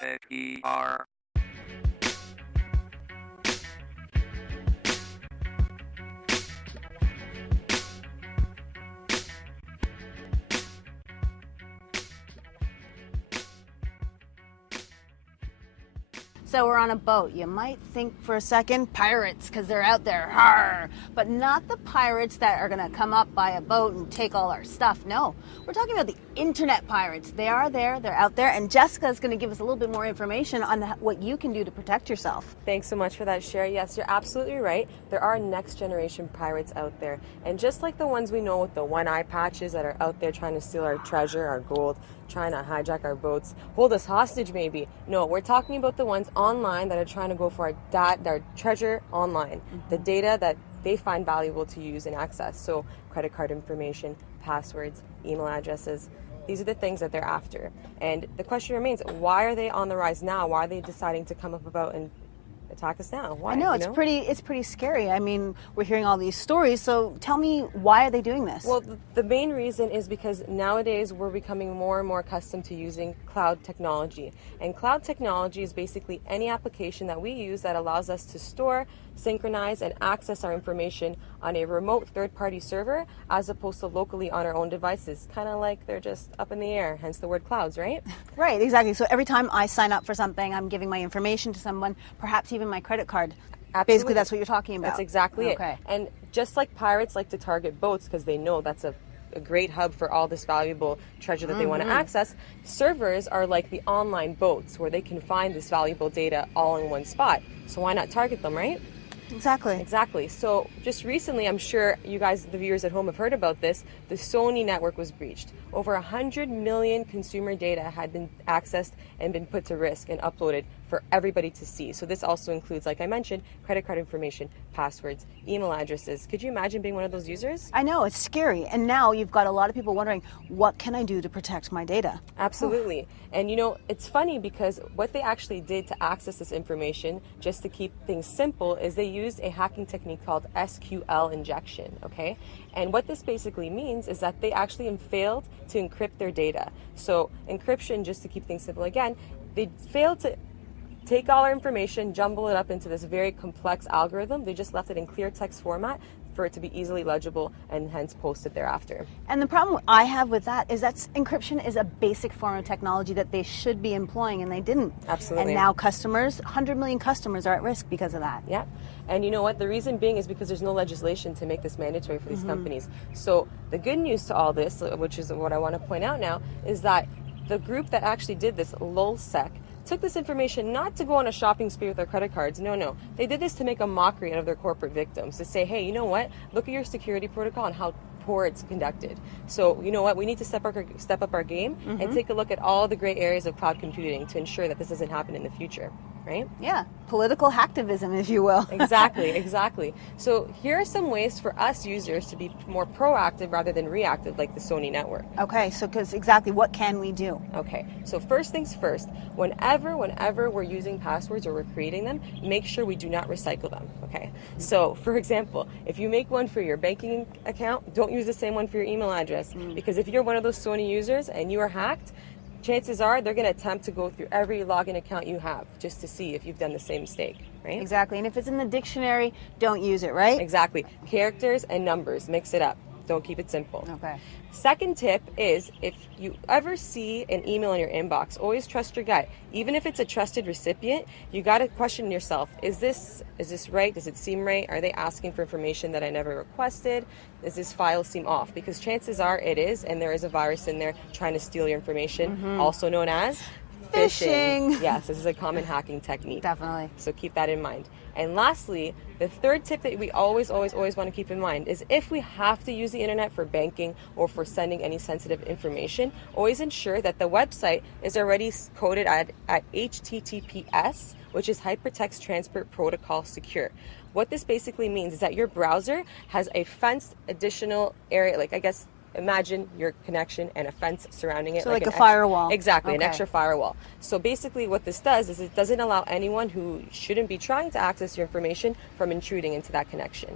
Techie. So we're on a boat. You might think for a second, pirates, because they're out there, har! But not the pirates that are going to come up by a boat and take all our stuff. No, we're talking about the internet pirates. They are there, they're out there, and Jessica is going to give us a little bit more information on what you can do to protect yourself. Thanks so much for that, Sherry. Yes, you're absolutely right. There are next generation pirates out there. And just like the ones we know with the one-eye patches that are out there trying to steal our treasure, our gold, trying to hijack our boats, hold us hostage maybe. No, we're talking about the ones online that are trying to go for our treasure online, the data that they find valuable to use and access. So credit card information, passwords, email addresses. These are the things that they're after. And the question remains, why are they on the rise now? Why are they deciding to come up about and attack us now? Why? I know, it's pretty scary. I mean, we're hearing all these stories, so tell me, why are they doing this? Well, the main reason is because nowadays we're becoming more and more accustomed to using cloud technology. And cloud technology is basically any application that we use that allows us to store, synchronize, and access our information on a remote third-party server as opposed to locally on our own devices. Kind of like they're just up in the air, hence the word clouds, right? Right, exactly. So every time I sign up for something, I'm giving my information to someone, perhaps even my credit card. Absolutely. Basically, that's what you're talking about. That's exactly it. Okay. And just like pirates like to target boats because they know that's a great hub for all this valuable treasure that they want to access, servers are like the online boats where they can find this valuable data all in one spot. So why not target them, right? Exactly. So just recently, I'm sure you guys, the viewers at home, have heard about this. The Sony network was breached. Over 100 million consumer data had been accessed and been put to risk and uploaded for everybody to see. So this also includes, like I mentioned, credit card information, passwords, email addresses. Could you imagine being one of those users? I know, it's scary. And now you've got a lot of people wondering, what can I do to protect my data? Absolutely. And you know, it's funny because what they actually did to access this information, just to keep things simple, is they used a hacking technique called SQL injection, okay? And what this basically means is that they actually failed to encrypt their data. So encryption, just to keep things simple again, they failed to take all our information, jumble it up into this very complex algorithm. They just left it in clear text format for it to be easily legible and hence posted thereafter. And the problem I have with that is that encryption is a basic form of technology that they should be employing, and they didn't. Absolutely. And now customers, 100 million customers are at risk because of that. Yeah. And you know what? The reason being is because there's no legislation to make this mandatory for these companies. So the good news to all this, which is what I want to point out now, is that the group that actually did this, LulzSec, took this information not to go on a shopping spree with their credit cards. No. They did this to make a mockery out of their corporate victims, to say, hey, you know what? Look at your security protocol and how poor it's conducted. So, you know what? We need to step up our game and take a look at all the gray areas of cloud computing to ensure that this doesn't happen in the future, right? Yeah, political hacktivism, if you will. Exactly. So here are some ways for us users to be more proactive rather than reactive, like the Sony network. Okay, so exactly what can we do? Okay, so first things first, whenever we're using passwords or we're creating them, make sure we do not recycle them, okay? So, for example, if you make one for your banking account, don't use the same one for your email address, because if you're one of those Sony users and you are hacked, chances are they're going to attempt to go through every login account you have just to see if you've done the same mistake, right? Exactly, and if it's in the dictionary, don't use it, right? Exactly. Characters and numbers, mix it up. Don't keep it simple. Okay. Second tip is, if you ever see an email in your inbox, always trust your gut. Even if it's a trusted recipient, you got to question yourself, is this right? Does it seem right? Are they asking for information that I never requested? Does this file seem off? Because chances are it is, and there is a virus in there trying to steal your information, also known as phishing. Yes, this is a common hacking technique. Definitely. So keep that in mind. And lastly, the third tip that we always want to keep in mind is, if we have to use the internet for banking or for sending any sensitive information, always ensure that the website is already coded at HTTPS, which is Hypertext Transport Protocol Secure. What this basically means is that your browser has a fenced additional area, like, I guess, imagine your connection and a fence surrounding it. So like a firewall. Exactly, Okay. an extra firewall. So basically what this does is it doesn't allow anyone who shouldn't be trying to access your information from intruding into that connection.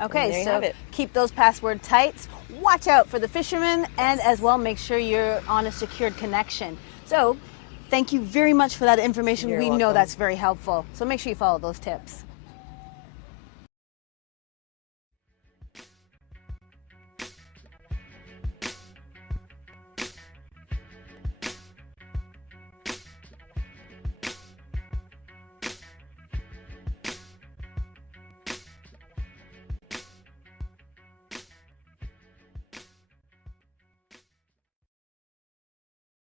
Okay, so keep those passwords tight. Watch out for the fishermen, and as well make sure you're on a secured connection. So Thank you very much for that information. You're We know welcome. that's very helpful. So make sure you follow those tips.